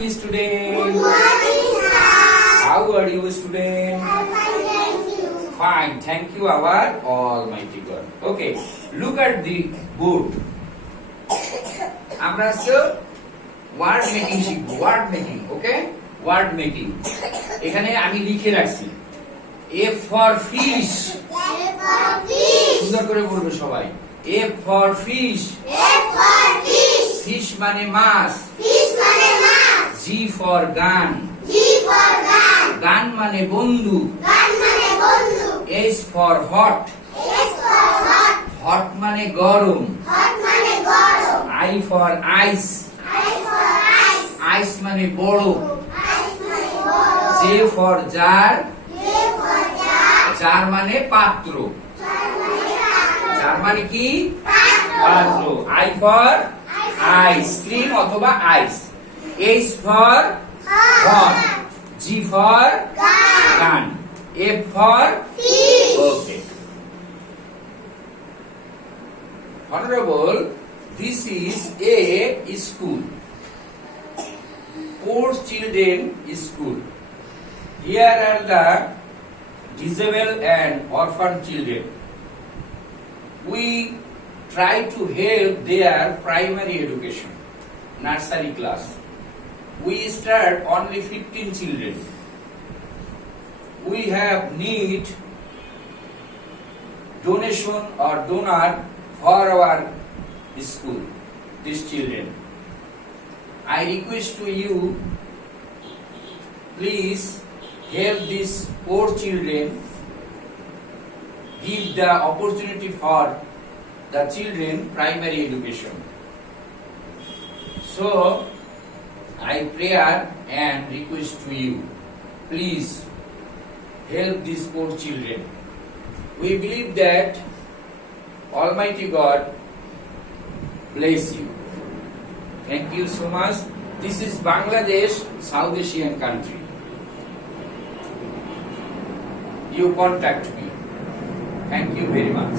Student, Good morning, sir. how are you, student? I'm fine, thank you. Fine, thank you, our Almighty God. Okay, look at the board. আমরা আজকে word making শিখবো, word making, okay? Word making. এখানে আমি লিখে রাখছি A for fish. A for fish. সুন্দর করে বলবে সবাই। A for fish. A for fish. Fish মানে মাছ। Fish মানে মাছ. G for gun. G for gun. Gun মানে বন্ধু। Gun মানে বন্ধু. H for hot. S for hot. Hot মানে গরম। Hot মানে গরম. I for ice. I for ice. Ice মানে বড়। Ice মানে বড়. J for jar. J for jar. jar মানে পাত্র। Jar মানে পাত্র. jar মানে কি? পাত্র. পাত্র। I for ice cream অথবা ice. H for hot. G for Gun. gun. F for Fish. okay. Honorable, this is a school. Poor children school. Here are the disabled and orphan children. We try to help their primary education, nursery class. We start only 15 children. We have need donation or donor for our school, these children. I request to you, please help these poor children, give the opportunity for the children primary education. So, I prayer and request to you, please help these poor children. We believe that Almighty God bless you. Thank you so much. This is Bangladesh, South Asian country. You contact me. Thank you very much.